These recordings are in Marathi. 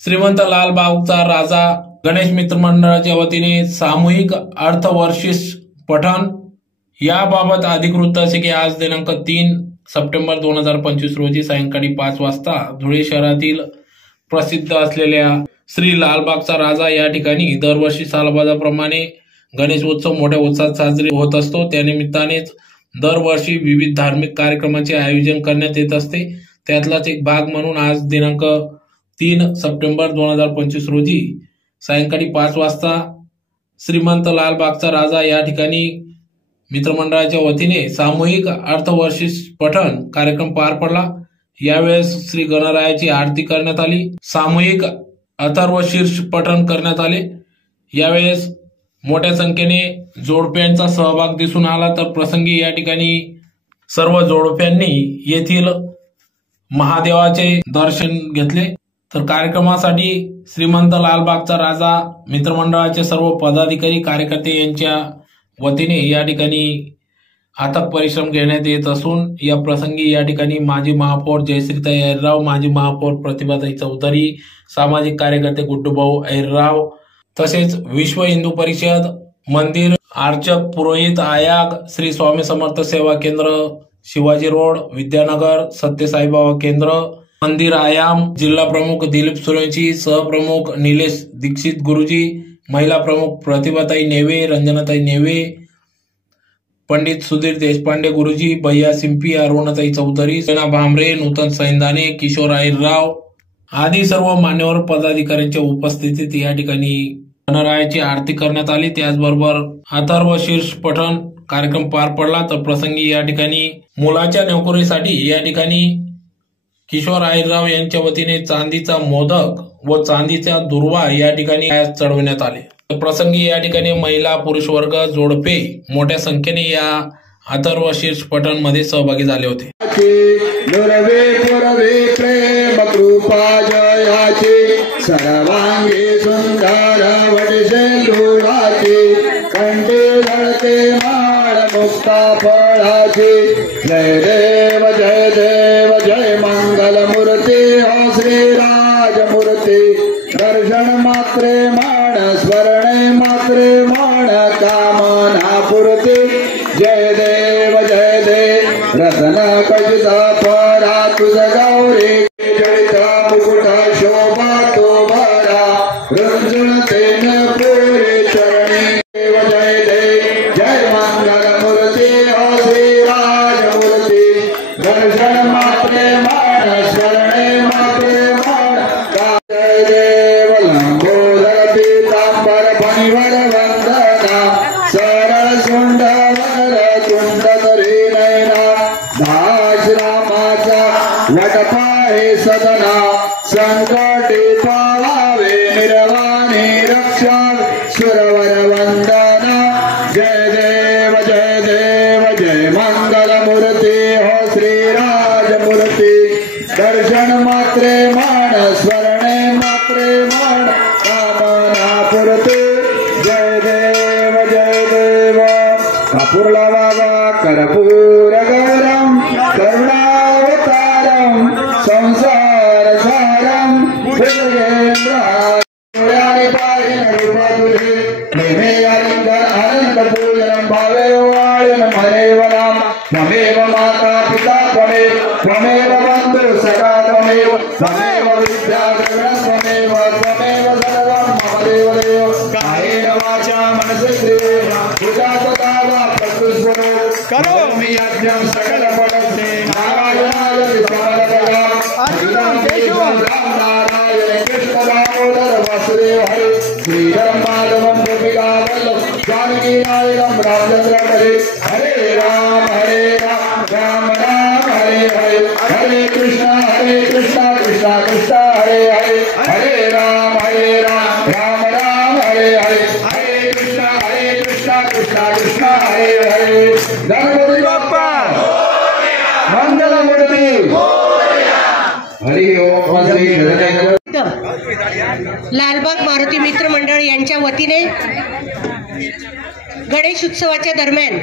श्रीमंत लालबागचा राजा गणेश मित्र मंडळाच्या वतीने सामूहिक अर्थवर्षिष पठण याबाबत अधिकृत असे की आज दिनांक 3 सप्टेंबर 2025 रोजी सायंकाळी 5 वाजता धुळे शहरातील प्रसिद्ध असलेल्या श्री लालबागचा राजा या ठिकाणी दरवर्षी सालबाजाप्रमाणे गणेश उत्सव मोठ्या उत्साहात साजरे होत असतो। त्यानिमित्तानेच दरवर्षी विविध धार्मिक कार्यक्रमांचे आयोजन करण्यात येत असते। त्यातलाच एक भाग म्हणून आज दिनांक 3 सप्टेंबर 2025 रोजी सायंकाळी 5 वाजता श्रीमंत लालबागचा राजा या ठिकाणी मित्रमंडळाच्या वतीने सामूहिक अर्थवर्षिष पठण कार्यक्रम पार पडला। यावेळेस श्री गणरायाची आरती करण्यात आली, सामूहिक अथर्वशीर्ष पठण करण्यात आले। यावेळेस मोठ्या संख्येने जोडप्यांचा सहभाग दिसून आला, तर प्रसंगी या ठिकाणी सर्व जोडप्यांनी येथील महादेवाचे दर्शन घेतले। तर कार्यक्रमासाठी श्रीमंत लालबागचा राजा मित्रमंडळाचे सर्व पदाधिकारी कार्यकर्ते यांच्या वतीने या ठिकाणी अथक परिश्रम घेण्यात येत असून या प्रसंगी या ठिकाणी माजी महापौर जयश्रीताई अहिरराव, माजी महापौर प्रतिभाताई चौधरी, सामाजिक कार्यकर्ते गुड्डूभाऊ अहिरराव, तसेच विश्व हिंदू परिषद, मंदिर अर्चक पुरोहित आयाग, श्री स्वामी समर्थ सेवा केंद्र शिवाजी रोड विद्यानगर, सत्य साईबाबा केंद्र, मंदिर आयाम, जिल्हा प्रमुख दिलीप सुरेची, सहप्रमुख निलेश दीक्षित गुरुजी, महिला प्रमुख प्रतिभाताई नेवे, रंजनाताई नेवे, पंडित सुधीर देशपांडे गुरुजी, भैया सिंपी, अरुणाताई चौधरी, सेना भामरे, नूतन सैंदाने, किशोर अहिरराव आदी सर्व मान्यवर पदाधिकाऱ्यांच्या उपस्थितीत या ठिकाणी गणरायाची आरती करण्यात आली। त्याचबरोबर अथर्वशीर्ष पठण कार्यक्रम पार पडला। तर प्रसंगी या ठिकाणी मुलाच्या नोकरीसाठी या ठिकाणी किशोर अहिरराव यांच्या वतीने चांदीचा मोदक व चांदीचा दुर्वा या ठिकाणी चढवण्यात आले। प्रसंगी या ठिकाणी महिला पुरुष वर्ग जोडपे मोठ्या संख्येने या अथर्वशीर्ष पठण मध्ये सहभागी झाले होते। सर्वांगी सुंदर वडसेंदुराची कंठी धळके माळ मुक्ता फळाची। जय देव जय देव जय मंगल मूर्ती हो श्रीराज मूर्ती। दर्शन मात्रे मान स्मरणे मात्रे मान कामना पूर्ती। जय देव रतन कजिता परा तुझ गौरी जडिता मुकुटा शोभा तो भरा रंजन तेन पुरे चरणी। देव जय मंगल मूर्ती हो श्रीराज मूर्ती। दर्शन मात्रे मान स्मरणे मात्रे मान जय देव लंबोदर पीतांबर फणिवर वंदना सरळ सुंडवर तुंड तरी नयना। दाशरामाचा वटपाहे सदना संकटे पावावे निर्वाणी रक्षा सुरवर वंदना। जय देव जय मंगल मूर्ती हो श्रीराज मूर्ती। दर्शन मात्रे मान स्मरणे मात्रे मान कामना पूर्ती। जय देव कपूरला वागा कर्पूर गौरम करुणावतारम संसार सारम भुजगेंद्र पूजनम भावे वाळन ममेव नाम त्वमेव माता पिता त्वमेव बंधु सखा त्वमेव विद्या त्वमेव सर्वं मम देव कायेन वाचा मनसेन्द्रियेण बुद्ध्या करोमि यज्ञं सकल फलसे नारायणाय समर्पयामि। नारायण कृष्ण दामोदर वासुदेव हरे श्रीधरं माधवं गोपिका वल्लभ जानकी नायकं रामचंद्र हरे। हरे राम राम राम हरे हरे। हरे कृष्ण कृष्ण कृष्ण हरे हरे। हरे राम राम राम हरे हरे। हरे कृष्ण कृष्ण कृष्ण हरे हरे। गणपति बाप्पा मंगल मूर्ती हरि ओम। लालबाग मारुती मित्र मंडळ यांच्या वतीने गणेश उत्सवाच्या दरम्यान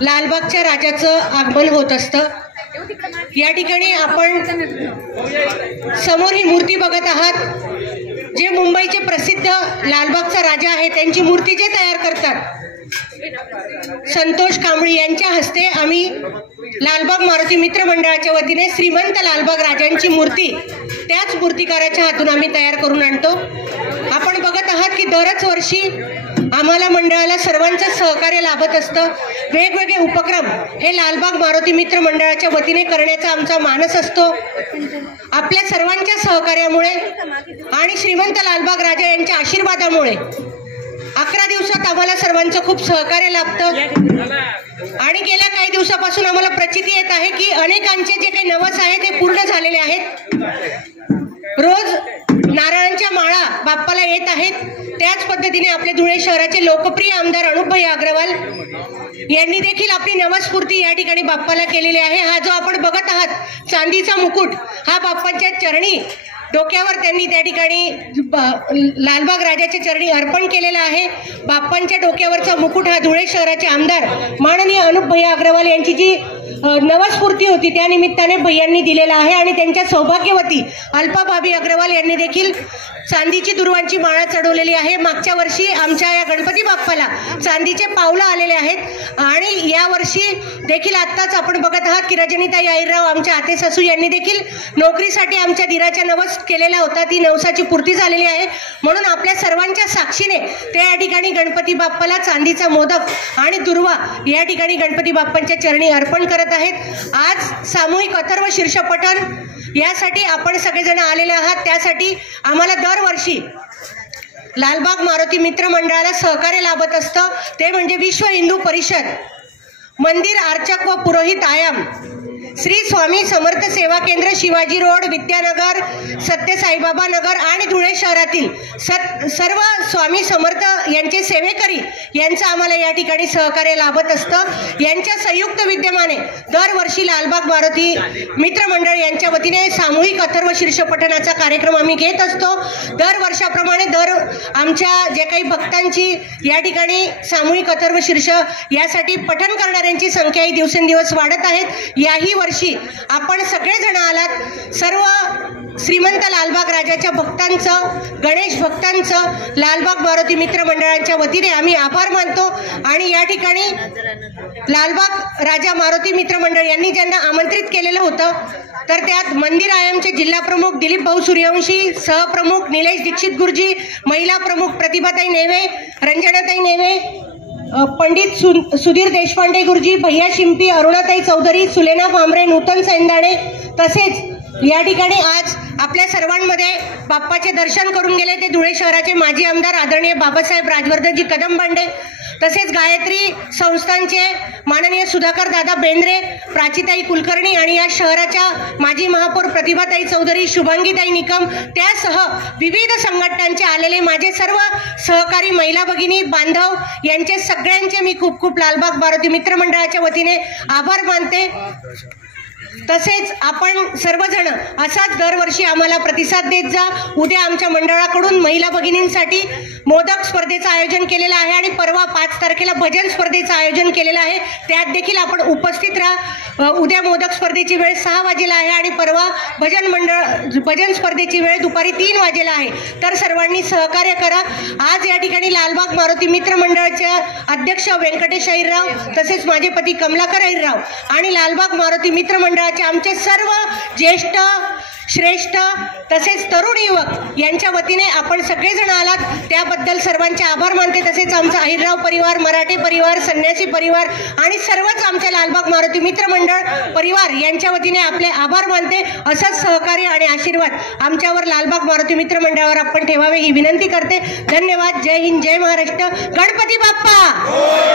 लालबागच्या राजाचं आगमन होत असतं। या ठिकाणी आपण समोर ही मूर्ती बघत आहात, जे मुंबईचे प्रसिद्ध लालबागचा राजा आहे त्यांची मूर्ती जे तयार करतात संतोष कांबळी यांच्या हस्ते आम्ही लालबाग मारुती मित्र मंडळाच्या वतीने श्रीमंत लालबाग राजांची मूर्ती त्याच मूर्तिकाराच्या हातून आम्ही तयार करून आणतो। आपण बघत आहात की दरच वर्षी आम्हाला मंडळाला सर्वांचं सहकार्य लाभत असतं। वेगवेगळे उपक्रम हे लालबाग मारुती मित्र मंडळाच्या वतीने करण्याचा आमचा मानस असतो। आपल्या सर्वांच्या सहकार्यामुळे आणि श्रीमंत लालबाग राजा यांच्या आशीर्वादामुळे 11 दिवसात आम्हाला सर्वांचं खूप सहकार्य लाभतं आणि गेल्या काही दिवसापासून आम्हाला प्रचिती येत आहे की अनेकांचे जे काही नवस आहे ते पूर्ण झालेले आहेत। रोज नारळांच्या माळा बाप्पाला येत आहेत। त्याच पद्धतीने आपले धुळे शहराचे लोकप्रिय आमदार अनुपभाई अग्रवाल यांनी देखील आपली नवसपूर्ती या ठिकाणी बाप्पाला केलेली आहे। हा जो आपण बघत आहात चांदीचा मुकुट हा बाप्पाच्या चरणी डोक्यावर त्यांनी त्या ठिकाणी लालबाग राजाच्या चरणी अर्पण केलेला आहे। बाप्पांच्या डोक्यावरचा मुकुट हा धुळे शहराचे आमदार माननीय अनुपभाई अग्रवाल यांची जी नवसपूर्ती होती त्या निमित्ताने भैयांनी दिलेला आहे आणि त्यांच्या सौभाग्यवती अल्पाभाभी अग्रवाल यांनी देखील चांदीची दुर्वांची माळा चढवलेली आहे। मागच्या वर्षी आमच्या या गणपती बाप्पाला चांदीचे पावलं आलेले आहेत आणि या वर्षी देखील आत्ताच आपण बघत आहात की रजनीताई आईरराव आमच्या आते सासू यांनी देखील नोकरीसाठी आमच्या दिराच्या नवस केलेला होता, ती नवसाची पूर्ती झालेली आहे। म्हणून आपल्या सर्वांच्या साक्षीने ते या ठिकाणी गणपती बाप्पाला चांदीचा मोदक आणि दुर्वा या ठिकाणी गणपती बाप्पांच्या चरणी अर्पण करत आहेत। आज सामूहिक अथर्व शीर्ष पठण यासाठी आपण सगळेजण आलेले आहात। त्यासाठी आम्हाला दरवर्षी लालबाग मारुती मित्र मंडळाला सहकार्य लाभत असतं, ते म्हणजे विश्व हिंदू परिषद, मंदिर अर्चक व पुरोहित आयाम, श्री स्वामी समर्थ सेवा केंद्र, शिवाजी रोड, विद्यानगर, सत्य साईबाबा नगर आणि धुळे शहरातील सर्व स्वामी समर्थ यांचे सेवेकरी यांचं आम्हाला या ठिकाणी सहकार्य लाभत असतं। यांच्या संयुक्त विद्यमाने दरवर्षी लालबाग मारुती मित्र मंडळ यांच्या वतीने सामूहिक अथर्व शीर्ष पठणाचा कार्यक्रम आम्ही घेत असतो। दरवर्षाप्रमाणे आमच्या जे काही भक्तांची या ठिकाणी सामूहिक अथर्व शीर्ष यासाठी पठण करणाऱ्यांची संख्या ही दिवसेंदिवस वाढत आहेत। याही वर्षी आपण सगळेजण आलात। सर्व श्रीमंत लालबाग राजाच्या भक्तांचं, गणेश भक्तांचं लालबाग मारुती मित्र मंडळाच्या वतीने आम्ही आभार मानतो आणि या ठिकाणी लालबाग राजा मारुती मित्र मंडळ यांनी ज्यांना आमंत्रित केलेलं होतं तर त्यात मंदिर आयामचे जिल्हा प्रमुख दिलीप भाऊ सूर्यवंशी, सहप्रमुख निलेश दीक्षित गुरुजी, महिला प्रमुख प्रतिभाताई नेवे, रंजनाताई नेवे, पंडित सुधीर देशपांडे गुरुजी, भैया शिंपी, अरुणाताई चौधरी, सुलेना भांबरे, नूतन सैंदाणे तसेच या ठिकाणी आज आपल्या सर्वांमध्ये बाप्पाचे दर्शन करून गेले ते धुळे शहराचे माजी आमदार आदरणीय बाबासाहेब राजवर्धनजी कदमबांडे, तसेच गायत्री संस्थांचे माननीय सुधाकर दादा बेंद्रे, प्राचीताई कुलकर्णी आणि या शहराच्या माजी महापौर प्रतिभाताई चौधरी, शुभांगीताई निकम त्यासह विविध संघटनांचे आलेले माझे सर्व सहकारी महिला भगिनी बांधव यांचे सगळ्यांचे मी खूप खूप लालबाग मारुती मित्र मंडळाच्या वतीने आभार मानते। तसेच आपण सर्वजण असाच दरवर्षी आम्हाला प्रतिसाद देत जा। उद्या आमच्या मंडळाकडून महिला भगिनींसाठी मोदक स्पर्धेचं आयोजन केलेलं आहे आणि परवा 5 तारखेला भजन स्पर्धेचं आयोजन केलेलं आहे, त्यात देखील आपण उपस्थित राहा। उद्या मोदक स्पर्धेची वेळ 6 वाजेला आहे आणि परवा भजन स्पर्धेची वेळ दुपारी 3 वाजेला आहे, तर सर्वांनी सहकार्य करा। आज या ठिकाणी लालबाग मारुती मित्र मंडळाचे अध्यक्ष व्यंकटेश अहिरराव, तसेच माझे पती कमलाकर अहिरराव आणि लालबाग मारुती मित्र मंडळाचे आमचे सर्व ज्येष्ठ श्रेष्ठ तसेच तरुण युवक यांच्या वतीने आपण सगळेजण आलात त्याबद्दल सर्वांचे आभार मानते। तसेच आमचा अहिरराव परिवार, मराठे परिवार, संन्यासी परिवार आणि सर्वच आमच्या लालबाग मारुती मित्र मंडळ परिवार यांच्या वतीने आपले आभार मानते। असंच सहकार्य आणि आशीर्वाद आमच्यावर लालबाग मारुती मित्र मंडळावर आपण ठेवावे ही विनंती करते। धन्यवाद। जय हिंद, जय महाराष्ट्र, गणपती बाप्पा।